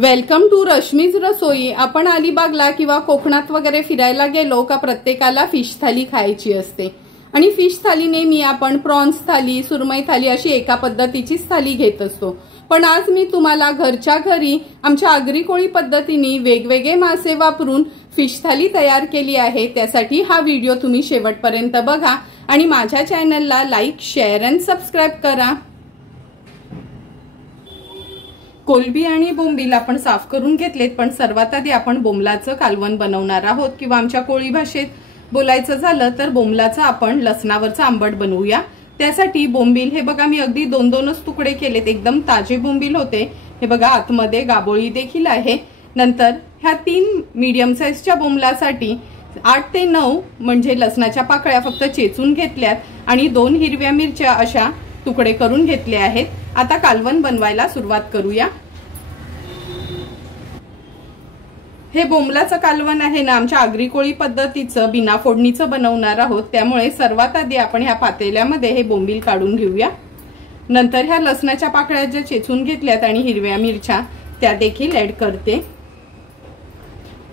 Welcome to Rashmi's रसोई। आपण अलिबागला किंवा कोकणात वगैरे फिरायला गेलो का प्रत्येकाला फिश थाली खायची असते आणि फिश थाली नेहमी आपण प्रॉन्स थाली, सुरमई थाली अशी एका पद्धतीचीच थाली घेत असतो। पण आज मी तुम्हाला घरच्या घरी आमच्या आगरी कोळी पद्धतीने वेगवेगळे मासे वापरून फिश थाली तयार केली आहे। त्यासाठी हा व्हिडिओ तुम्ही शेवटपर्यंत बघा आणि माझ्या चॅनलला लाईक, शेअर आणि सबस्क्राइब करा। कोलंबी आणि बोंबील आपण साफ करून घेतलेत, पण सर्वात आधी आपण बोंबलाचं कालवण बनवणार आहोत किंवा आमच्या कोळी भाषेत बोलायचं झालं तर बोंबलाचं आपण लसणावरचं आंबट बनवूया। त्यासाठी बोंबील हे बघा मी अगदी दोन दोनच तुकडे केलेत, एकदम ताजे बोंबील होते। हे बघा आतमध्ये गाबोळी देखील आहे। नंतर ह्या 3 मीडियम साईजच्या बोंबलासाठी 8 ते 9 म्हणजे लसणाच्या पाकळ्या फक्त चेचून घेतल्यात आणि 2 हिरव्या मिरच्या अशा तुकडे करून घेतले आहेत। आता कालवण बनवायला सुरुवात करूया। हे बोंबलाचं कालवण आहे ना आमच्या आगरी कोळी पद्धतीचं बिना फोडणीचं बनवणार आहोत। त्यामुळे सर्वात आधी आपण ह्या पातेल्यामध्ये हे बोंबील काढून घेऊया। नंतर ह्या लसणाच्या पाकळ्या ज्या चेचून घेतल्यात आणि हिरव्या मिरच्या त्या देखील ऍड करते।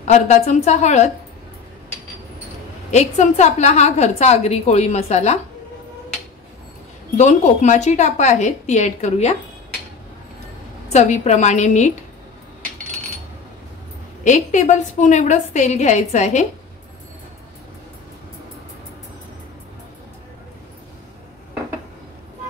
अर्धा चमचा हळद, 1 चमचा आपला हा घरचा आगरी कोळी मसाला, 2 कोकमाची टापं आहेत ती ऍड करूया, चवीप्रमाणे मीठ, 1 टेबलस्पून एवढंच तेल घ्यायचं आहे।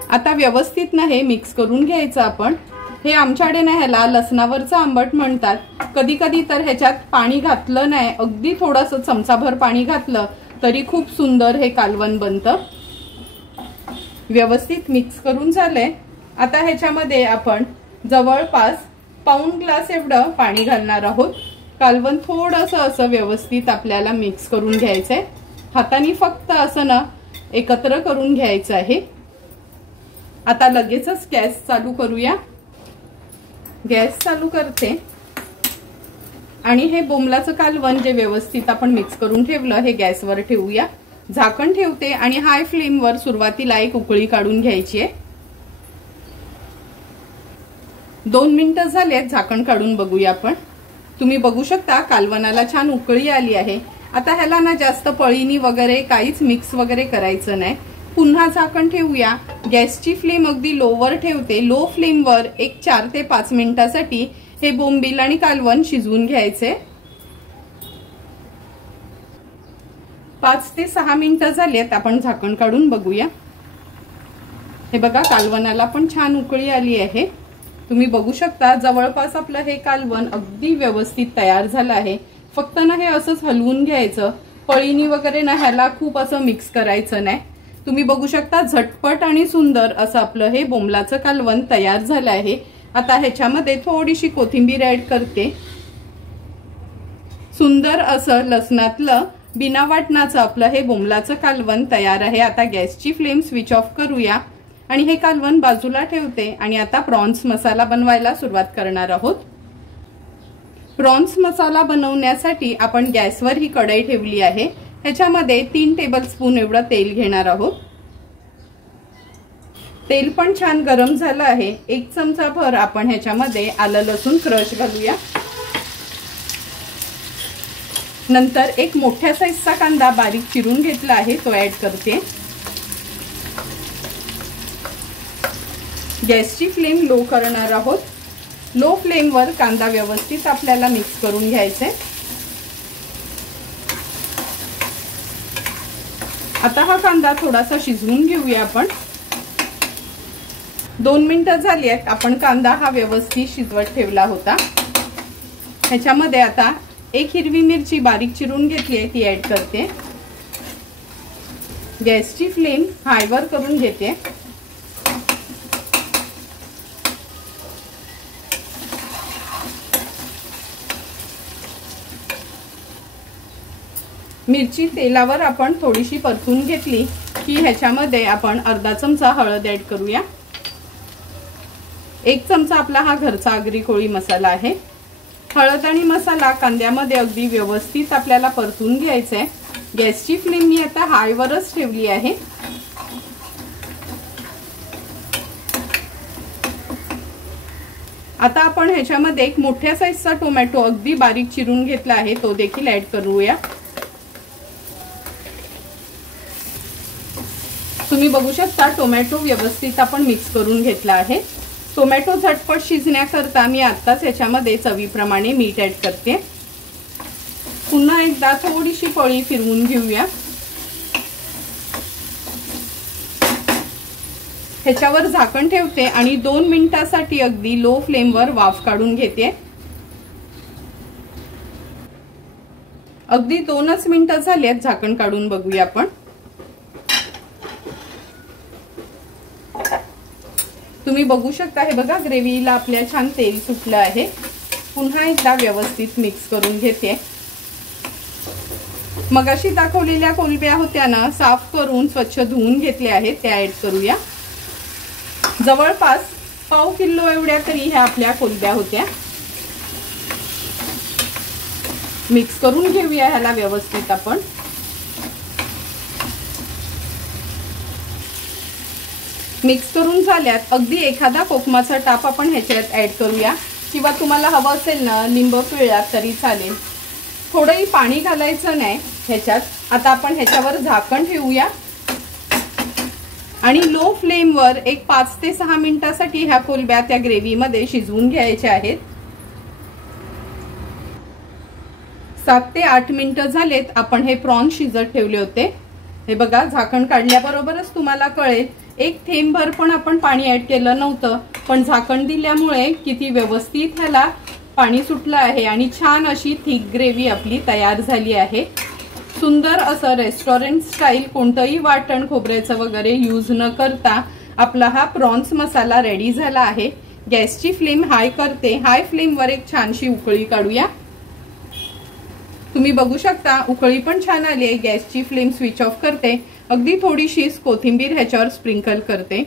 आता व्यवस्थित ना हे मिक्स करून घ्यायचं आपण। हे आमच्याकडे ना ह्याला लसणावरचं आंबट म्हणतात। कधी कधी तर ह्याच्यात पाणी घातलं नाही, अगदी थोडंसं चमचाभर पाणी घातलं तरी खूप सुंदर हे कालवण बनतं। व्यवस्थित मिक्स करून झालंय। आता ह्याच्यामध्ये आपण जवळपास पाऊण ग्लास एवढं पाणी घालणार आहोत। कालवण थोडंसं असं व्यवस्थित आपल्याला मिक्स करून घ्यायचंय। हाताने फक्त असं ना एकत्र करून घ्यायचं आहे। आता लगेचच गॅस चालू करूया। गॅस चालू करते आणि हे बोंबलाचं कालवण जे व्यवस्थित आपण मिक्स करून ठेवलं हे गॅसवर ठेवूया। झाकण ठेवते आणि हाय फ्लेमवर सुरुवातीला एक उकळी काढून घ्यायची आहे। 2 मिनिटं झालेत, झाकण काढून बघूया आपण। तुम्ही बघू शकता कालवणाला छान उकळी आली आहे। आता ह्याला ना जास्त पळीनी वगैरे काहीच मिक्स वगैरे करायचं नाही। पुन्हा झाकण ठेवूया। गॅसची फ्लेम अगदी लोवर ठेवते। लो फ्लेमवर एक 4 ते 5 मिनिटांसाठी हे बोंबील आणि कालवण शिजवून घ्यायचे। 5 ते 6 मिनिटं झालीत, आपण झाकण काढून बघूया। हे बघा कालवणाला पण छान उकळी आली आहे। तुम्ही बघू शकता जवळपास आपलं हे कालवण अगदी व्यवस्थित तयार झालं आहे। फक्त ना हे असंच हलवून घ्यायचं, पळीनी वगैरे ना ह्याला खूप असं मिक्स करायचं नाही। तुम्ही बघू शकता झटपट आणि सुंदर असं आपलं हे बोंबलाचं कालवण तयार झालं आहे। आता ह्याच्यामध्ये थोडीशी कोथिंबीर ऍड करते। सुंदर असं लसणातलं बिना वाटणाचं आपलं हे बोंबलाचं कालवण तयार आहे। आता गॅसची फ्लेम स्विच ऑफ करूया आणि हे कालवण बाजूला ठेवते आणि आता प्रॉन्स मसाला बनवायला सुरुवात करणार आहोत। प्रॉन्स मसाला बनवण्यासाठी आपण गॅसवर ही कढई ठेवली आहे। ह्याच्यामध्ये 3 टेबलस्पून एवढं तेल घेणार आहोत। तेल पण छान गरम झालं आहे। 1 चमचा भर आपण ह्याच्यामध्ये आलं लसूण क्रश घालूया। नंतर एक मोठ्या साईजचा कांदा बारीक चिरून घेतला आहे तो ऍड करते। गॅसची फ्लेम लो करणार आहोत। लो फ्लेमवर कांदा व्यवस्थित आपल्याला मिक्स करून घ्यायचे। आता हा कांदा थोडासा शिजवून घेऊया आपण। 2 मिनिटं झाली आहेत, आपण कांदा हा व्यवस्थित शिजवत ठेवला होता। ह्याच्यामध्ये आता 1 हिरवी मिरची बारीक चिरून घेतली आहे ती ऍड करते। गॅसची फ्लेम हायवर करून घेते। मिरची तेलावर आपण थोडीशी परतून घेतली की ह्याच्यामध्ये आपण अर्धा चमचा हळद ऍड करूया। 1 चमचा आपला हा घरचा आगरी कोळी मसाला आहे। हळद आणि मसाला कांद्यामध्ये अगदी व्यवस्थित आपल्याला परतून घ्यायचा आहे। गॅसची फ्लेम मी आता हायवरच ठेवली आहे। आता आपण ह्याच्यामध्ये एक मोठ्या साईजचा टोमॅटो अगदी बारीक चिरून घेतला आहे, तो देखील ऍड करूया। तुम्ही बघू शकता टोमॅटो व्यवस्थित आपण मिक्स करून घेतला आहे। टोमॅटो झटपट शिजण्याकरता मी आत्ताच ह्याच्यामध्ये चवीप्रमाणे मीठ ऍड करते। पुन्हा एकदा थोडीशी पळी फिरवून घेऊया। ह्याच्यावर झाकण ठेवते आणि 2 मिनिटांसाठी अगदी लो फ्लेमवर वाफ काढून घेते। अगदी 2च मिनिटं झालीत, झाकण काढून बघूया आपण। तुम्ही बघू शकता हे बघा ग्रेव्हीला आपल्या छान तेल सुटलं आहे। पुन्हा एकदा व्यवस्थित मिक्स करून घेते। मगाशी दाखवलेल्या कोलंब्या होत्या ना, साफ करून स्वच्छ धुवून घेतल्या आहेत, त्या ऍड करूया। जवळपास पाव किलो एवढ्या तरी ह्या आपल्या कोलंब्या होत्या। मिक्स करून घेऊया ह्याला व्यवस्थित आपण। मिक्स करून झाल्यात अगदी एखादा कोकमाचा टाप आपण ह्याच्यात ऍड करूया, किंवा तुम्हाला हवं असेल ना लिंब पिळलात तरी चालेल। थोडंही पाणी घालायचं नाही ह्याच्यात। आता आपण ह्याच्यावर झाकण ठेवूया आणि लो फ्लेमवर एक 5 ते 6 मिनिटांसाठी ह्या कोलंब्या त्या ग्रेव्हीमध्ये शिजवून घ्यायच्या आहेत। 7 ते 8 मिनिटं झालेत, आपण हे प्रॉन्स शिजत ठेवले होते। हे बघा झाकण काढल्याबरोबरच तुम्हाला कळेल, एक थेंबभर पण आपण पाणी ऍड केलं नव्हतं, पण झाकण दिल्यामुळे किती व्यवस्थित ह्याला पाणी सुटलं आहे आणि छान अशी थिक ग्रेव्ही आपली तयार झाली आहे। सुंदर असं रेस्टॉरंट स्टाईल कोणतंही वाटण खोबऱ्याचं वगैरे यूज न करता आपला हा प्रॉन्स मसाला रेडी झाला आहे। गॅसची फ्लेम हाय करते, हाय फ्लेमवर एक छानशी उकळी काढूया। तुम्ही बघू शकता उकळी पण छान आली आहे। गॅसची फ्लेम स्विच ऑफ करते, अगदी थोडीशी कोथिंबीर ह्याच्यावर स्प्रिंकल करते।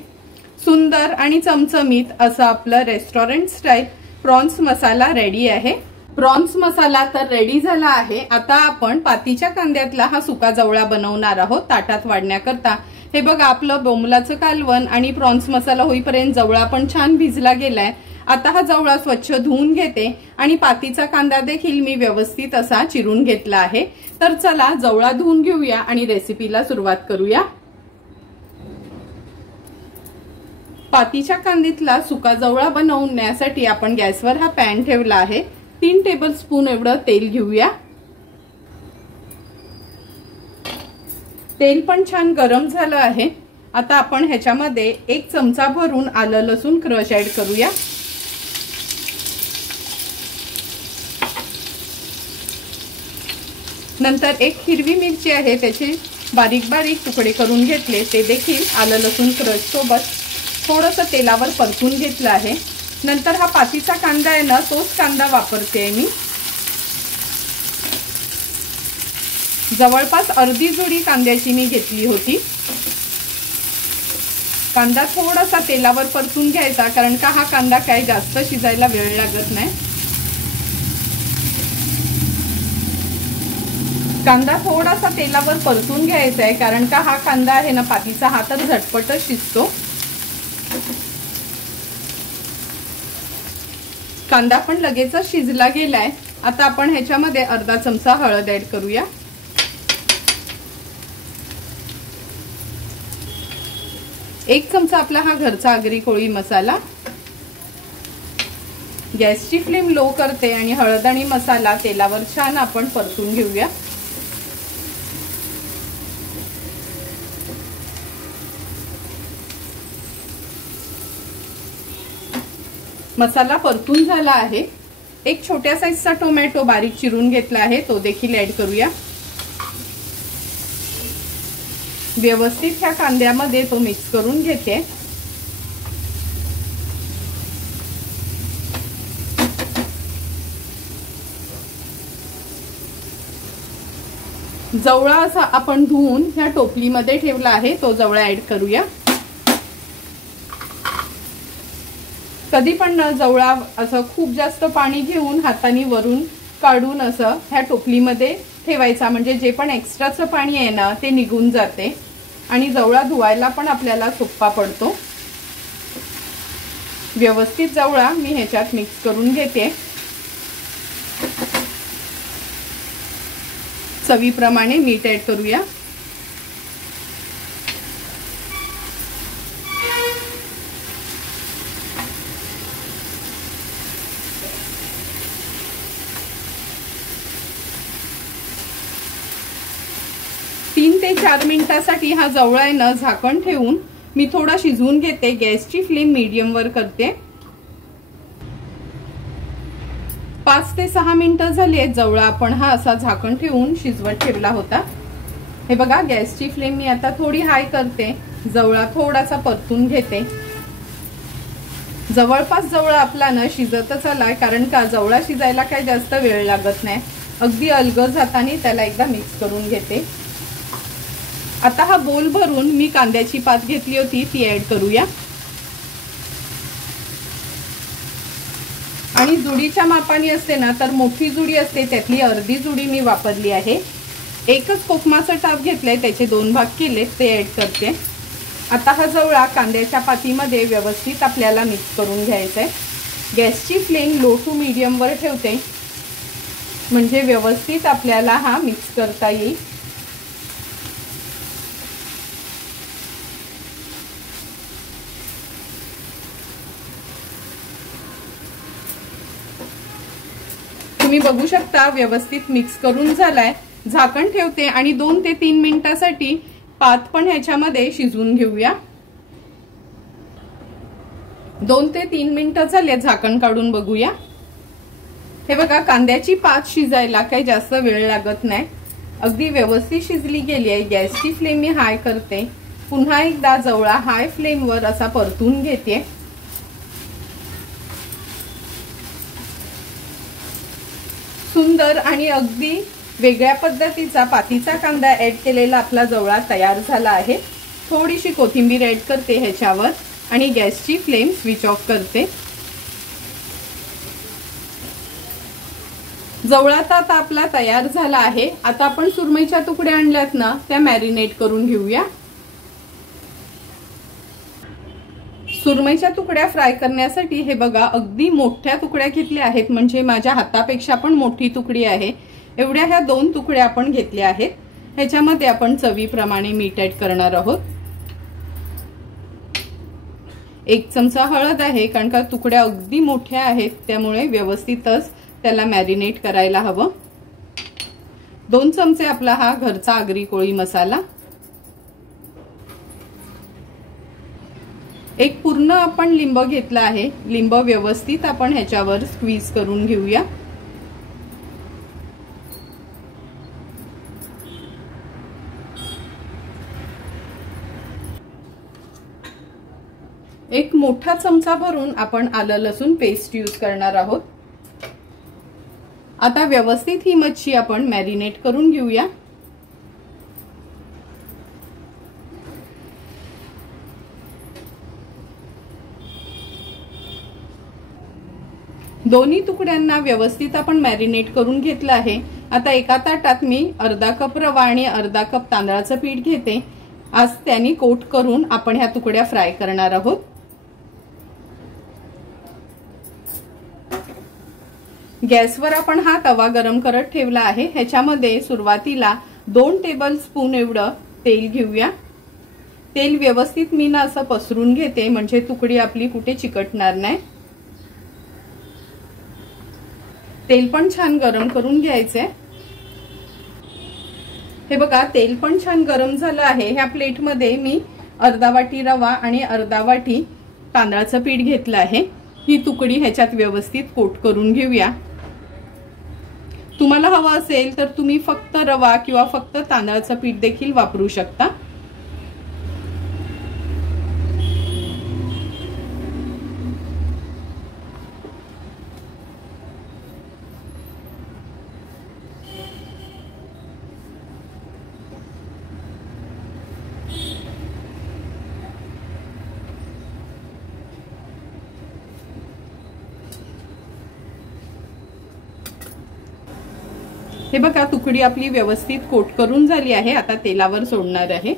सुंदर आणि चमचमीत असं आपलं रेस्टॉरंट स्टाईल प्रॉन्स मसाला रेडी आहे। प्रॉन्स मसाला तर रेडी झाला आहे। आता आपण पातीच्या कांद्यातला हा सुका जवळा बनवणार आहोत ताटात वाढण्याकरता। हे बघा आपलं बोंबलाचं कालवण आणि प्रॉन्स मसाला होईपर्यंत जवळा पण छान भिजला गेलाय। आता हा जवळा स्वच्छ धुवून घेते आणि पातीचा कांदा देखील मी व्यवस्थित असा चिरून घेतला आहे। तर चला जवळा धुवून घेऊया आणि रेसिपीला सुरुवात करूया। पातीच्या कांदीतला सुका जवळा बनवण्यासाठी आपण गॅसवर हा पॅन ठेवला आहे। 3 टेबलस्पून एवढं तेल घेऊया। तेल पण छान गरम झालं आहे। आता आपण ह्याच्यामध्ये 1 चमचा भरून आलं लसूण क्रश ऍड करूया। नंतर 1 हिरवी मिरची आहे, त्याचे बारीक बारीक तुकडे करून घेतले, ते देखील आलं लसूण क्रश सोबत थोडंसं तेलावर परतून घेतलं आहे। नंतर हा पातीचा कांदा आहे ना, तोच कांदा वापरते मी। जवळपास अर्धी जुडी कांद्याची मी घेतली होती। कांदा थोडासा तेलावर परतून घ्यायचा, कारण का हा कांदा काही जास्त शिजायला वेळ लागत नाही। कांदा थोडासा तेलावर परतून घ्यायचा आहे, कारण का हा कांदा आहे ना पातीचा, हा तर झटपटच शिजतो। कांदा पण लगेचच शिजला गेलाय। आता आपण ह्याच्यामध्ये अर्धा चमचा हळद ऍड करूया। एक चमचा आपला हा घरचा आगरी कोळी मसाला। गॅसची फ्लेम लो करते आणि हळद आणि मसाला तेलावर छान आपण परतून घेऊया। मसाला परतून झाला आहे। एक छोट्या साईजचा टोमॅटो बारीक चिरून घेतला आहे, तो देखील ऍड करूया। व्यवस्थित ह्या कांद्यामध्ये तो मिक्स करून घेते। जवळा असा आपण धुवून ह्या टोपलीमध्ये ठेवला आहे, तो जवळा ऍड करूया। कधी पण जवळा असं खूप जास्त पाणी घेऊन हाताने वरून काढून असं ह्या टोपलीमध्ये ठेवायचा, म्हणजे जे पण एक्स्ट्राचं पाणी आहे ना ते निघून जाते आणि जवळा धुवायला पण आपल्याला सोपा पडतो। व्यवस्थित जवळा मी ह्याच्यात मिक्स करून घेते। चवीप्रमाणे मीठ ऍड करूया। तीन ते 4 मिनिटांसाठी हा जवळा आहे ना झाकण ठेवून मी थोडा शिजवून घेते। गॅसची फ्लेम मीडियम वर करते। 5 ते 6 मिनिटं झाली। जवळा आपण हा असा झाकण ठेवून शिजवत ठेवला होता। हे बघा गॅसची फ्लेम मी आता थोडी हाय करते। जवळा थोडासा परतून घेते। जवळपास जवळा आपला ना शिजतच आलाय, कारण का जवळा शिजायला काही जास्त वेळ लागत नाही। अगदी अलगद हाताने त्याला एकदा मिक्स करून घेते। आता हा बोल भरून मी कांद्याची पात घेतली होती ती ऍड करूया। आणि जुडीच्या मापाने असते ना तर मोठी जुडी असते त्यातली अर्धी जुडी मी वापरली आहे। एकच कोकमाचं टाप घेतलंय, त्याचे 2 भाग केले, ते ऍड करते। आता हा जवळा कांद्याच्या पातीमध्ये व्यवस्थित आपल्याला मिक्स करून घ्यायचा आहे। गॅसची फ्लेम लो टू मीडियम वर ठेवते, म्हणजे व्यवस्थित आपल्याला हा मिक्स करता येईल। तुम्ही बघू शकता व्यवस्थित मिक्स करून झालाय। झाकण ठेवते आणि 2 ते 3 मिनिटांसाठी पात पण ह्याच्यामध्ये शिजवून घेऊया। 2 ते 3 मिनिटं झाले, झाकण काढून बघूया। हे बघा कांद्याची पात शिजायला काही जास्त वेळ लागत नाही, अगदी व्यवस्थित शिजली गेली आहे। गॅसची फ्लेम मी हाय करते। पुन्हा एकदा जवळा हाय फ्लेम वर असा परतून घेते। सुंदर आणि अगदी वेगळ्या पद्धतीचा पातीचा कांदा ऍड केलेला आपला जवळा तयार झाला आहे। थोडीशी कोथिंबीर ऍड करते ह्याच्यावर आणि गॅसची फ्लेम स्विच ऑफ करते। जवळा तर आता आपला तयार झाला आहे। आता आपण सुरमईच्या तुकड्या आणल्यात ना त्या मॅरिनेट करून घेऊया। सुरमईच्या तुकड्या फ्राय करण्यासाठी हे बघा अगदी मोठ्या तुकड्या घेतल्या आहेत, म्हणजे माझ्या हातापेक्षा पण मोठी तुकडी आहे। एवढ्या ह्या 2 तुकड्या आपण घेतल्या आहेत। ह्याच्यामध्ये आपण चवीप्रमाणे मीठ ऍड करणार आहोत। 1 चमचा हळद आहे, कारण का तुकड्या अगदी मोठ्या आहेत त्यामुळे व्यवस्थितच त्याला मॅरिनेट करायला हवं। 2 चमचे आपला हा घरचा आगरी कोळी मसाला। एक पूर्ण आपण लिंब घेतला आहे। लिंब व्यवस्थित आपण ह्याच्यावर स्क्वीज करून घेऊया। एक मोठा चमचा भरून आपण आलं लसूण पेस्ट यूज करणार आहोत। आता व्यवस्थित ही मच्छी आपण मॅरिनेट करून घेऊया। दोन्ही तुकड्यांना व्यवस्थित आपण मॅरिनेट करून घेतलं आहे। आता एका ताटात मी अर्धा कप रवा आणि अर्धा कप तांदळाचं पीठ घेते। आज त्याने कोट करून आपण ह्या तुकड्या फ्राय करणार आहोत। गॅसवर आपण हा तवा गरम करत ठेवला आहे। ह्याच्यामध्ये सुरुवातीला 2 टेबलस्पून एवढं तेल घेऊया। तेल व्यवस्थित मी ना असं पसरून घेते, म्हणजे तुकडी आपली कुठे चिकटणार नाही। तेल पण छान गरम करून घ्यायचंय। हे बघा तेल पण छान गरम झालं आहे। ह्या प्लेटमध्ये मी अर्धा वाटी रवा आणि अर्धा वाटी तांदळाचं पीठ घेतलं आहे। ही तुकडी ह्याच्यात व्यवस्थित कोट करून घेऊया। तुम्हाला हवं असेल तर तुम्ही फक्त रवा किंवा फक्त तांदळाचं पीठ देखील वापरू शकता। हे बघा तुकडी आपली व्यवस्थित कोट करून झाली आहे। आता तेलावर सोडणार आहे।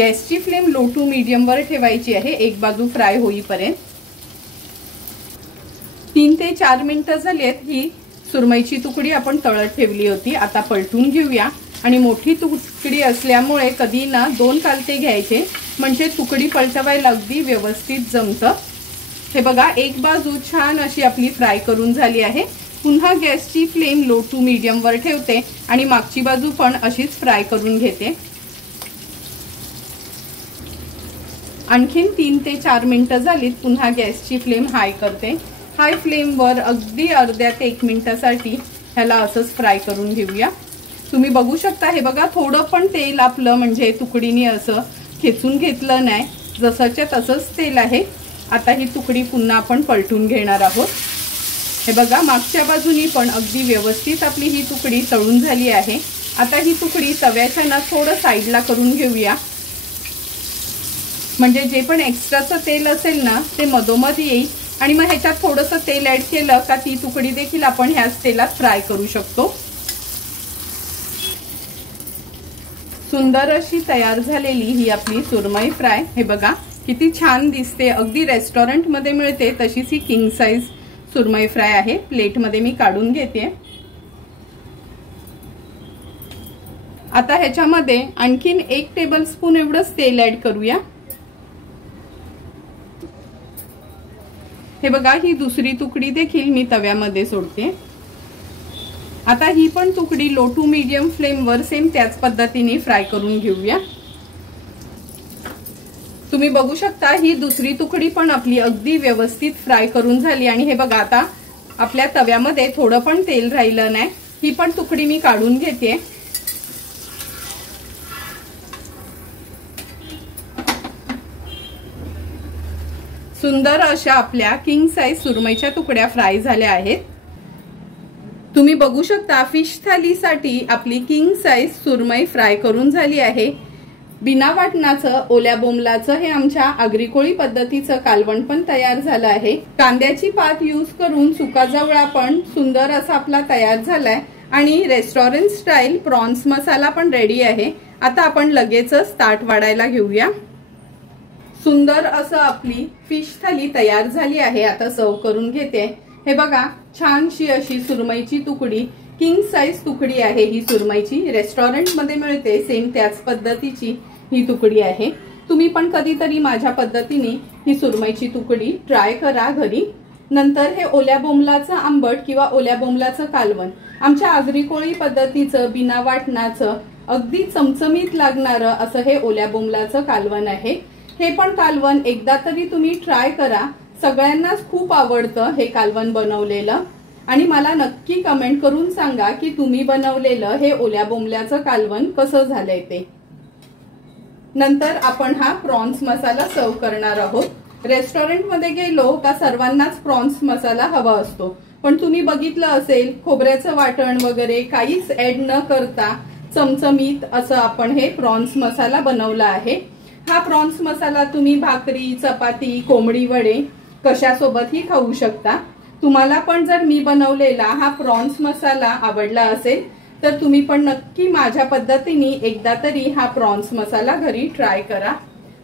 गॅसची फ्लेम लो टू मीडियम वर ठेवायची आहे एक बाजू फ्राय होईपर्यंत। 3 ते 4 मिनिटं झालीत। ही सुरमईची तुकडी आपण तळत ठेवली होती, आता पलटून घेऊया। आणि मोठी तुकडी असल्यामुळे कधी ना 2 कालते घ्यायचे, म्हणजे तुकडी पलटवायला अगदी व्यवस्थित जमतं। हे बघा, एक बाजू छान अशी आपली फ्राय करून झाली आहे। पुन्हा गॅसची फ्लेम लो टू मीडियम वर ठेवते आणि मागची बाजू पण अशीच फ्राय करून घेते। आणखीन 3 ते 4 मिनिटं झालीत, पुन्हा गॅसची फ्लेम हाय करते। हाय फ्लेम वर अगदी अर्ध्या ते 1 मिनिटासाठी ह्याला असंच फ्राय करून घेऊया। तुम्ही बघू शकता, हे बघा थोडं पण तेल आपलं म्हणजे तुकडीने असं खेचून घेतलं नाही, जसंच्या तसंच तेल आहे। आता ही तुकडी पुन्हा आपण पलटून घेणार आहोत। हे बघा, मागच्या बाजूनी पण अगदी व्यवस्थित आपली ही तुकडी तळून झाली आहे। आता ही तुकडी तव्याच्या ना थोडं साईडला करून घेऊया, म्हणजे जे पण एक्स्ट्राचं तेल असेल ना ते मधोमध येईल आणि मग ह्याच्यात थोडंसं तेल ऍड केलं का ती तुकडी देखील आपण ह्याच तेलात फ्राय करू शकतो। सुंदर अशी तयार झालेली ही आपली सुरमई फ्राय हे बघा किती छान दिसते, अगदी रेस्टॉरंट मध्ये मिळते तशीच ही किंग साइज सुरमई फ्राय आहे। प्लेट मध्ये मी काढून घेते। आता ह्याच्यामध्ये आणखीन 1 टेबलस्पून एवढंच तेल ऍड करूया। हे बघा, ही दुसरी तुकडी देखील मी तव्यामध्ये सोडते। आता ही पण तुकडी लो टू मीडियम फ्लेम वर सेम त्याच पद्धतीने फ्राय करून घेऊया। तुम्ही बघू शकता, ही दुसरी तुकडी पण आपली अगदी व्यवस्थित फ्राय करून झाली आणि हे बघा आता आपल्या तव्यामध्ये थोडं पण तेल राहिलं नाही। ही पण तुकडी मी काढून घेते। सुंदर अशा आपल्या किंग साइज सुरमईच्या तुकड्या फ्राय झाल्या आहेत। तुम्ही बघू शकता, फिश थालीसाठी आपली किंग साइज सुरमई फ्राय करून झाली आहे। बिना वाटणाचं ओल्या बोंबलाचं हे आमच्या आगरी कोळी पद्धतीचं कालवण पण तयार झालं आहे। कांद्याची पात यूज करून सुका जवळा पण सुंदर असा आपला तयार झालाय आणि रेस्टॉरंट स्टाईल प्रॉन्स मसाला पण रेडी आहे। आता आपण लगेचच ताट वाढायला घेऊया। सुंदर असं आपली फिश थाली तयार झाली आहे। आता सर्व करून घेते। हे बघा, छानशी अशी सुरमईची तुकडी, किंग साइज तुकडी आहे ही सुरमईची, रेस्टॉरंट मध्ये मिळते सेम त्याच पद्धतीची ही तुकडी आहे। तुम्ही पण कधीतरी माझ्या पद्धतीने ही सुरमईची तुकडी ट्राय करा घरी। नंतर हे ओल्या बोंबलाचं आंबट किंवा ओल्या बोंबलाचं कालवण आमच्या आगरी कोळी पद्धतीचं बिना वाटणाचं अगदी चमचमीत लागणारं असं हे ओल्या बोंबलाचं कालवण आहे। हे पण कालवण एकदा तरी तुम्ही ट्राय करा, सगळ्यांनाच खूप आवडतं हे कालवण बनवलेलं। आणि मला नक्की कमेंट करून सांगा की तुम्ही बनवलेलं हे ओल्या बोंबल्याचं कालवण कसं झालंय ते। नंतर आपण हा प्रॉन्स मसाला सर्व करणार आहोत। रेस्टॉरंट मध्ये गेलो का सर्वांनाच प्रॉन्स मसाला हवा असतो, पण तुम्ही बघितलं असेल खोबऱ्याचं वाटण वगैरे काहीच ऍड न करता चमचमीत असं आपण हे प्रॉन्स मसाला बनवला आहे। हा प्रॉन्स मसाला तुम्ही भाकरी, चपाती, कोंबडी वडे कशासोबतही खाऊ शकता। तुम्हाला पण जर मी बनवलेला हा प्रॉन्स मसाला आवडला असेल तर तुम्ही पण नक्की माझ्या पद्धतीने एकदा तरी हा प्रॉन्स मसाला घरी ट्राय करा।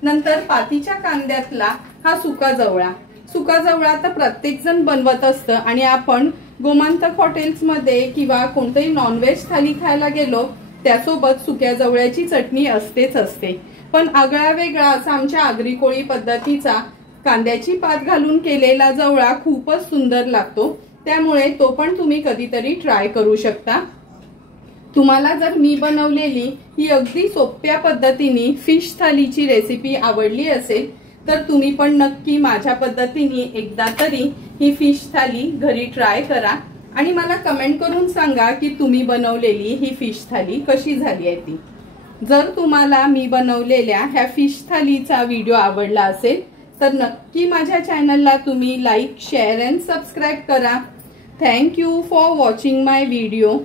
नंतर पातीच्या कांद्यातला हा सुका जवळा तर प्रत्येक जण बनवत असतं आणि आपण गोमांतक हॉटेल्स मध्ये किंवा कोणतेही नॉनव्हेज थाली खायला गेलो त्यासोबत सुक्या जवळ्याची चटणी असतेच असते। पण आगळा वेगळा असा आमच्या आगरी कोळी पद्धतीचा कांद्याची पात घालून केलेला जवळा खूपच सुंदर लागतो, त्यामुळे तो पण तुम्ही कधीतरी ट्राय करू शकता। तुम्हाला जर मी बनवलेली ही अगदी सोप्या पद्धतीने फिश थालीची रेसिपी आवडली असेल तर तुम्ही पण नक्की माझ्या पद्धतीने एकदा तरी ही फिश थाली घरी ट्राय करा आणि मला कमेंट करून सांगा की तुम्ही बनवलेली ही फिश थाली कशी झाली आहे ती। जर तुम्हाला मी बनवलेल्या ह्या फिश थालीचा व्हिडिओ आवडला असेल तर नक्की माझ्या चॅनलला तुम्ही लाईक, शेअर अँड सबस्क्राईब करा। Thank you for watching my video.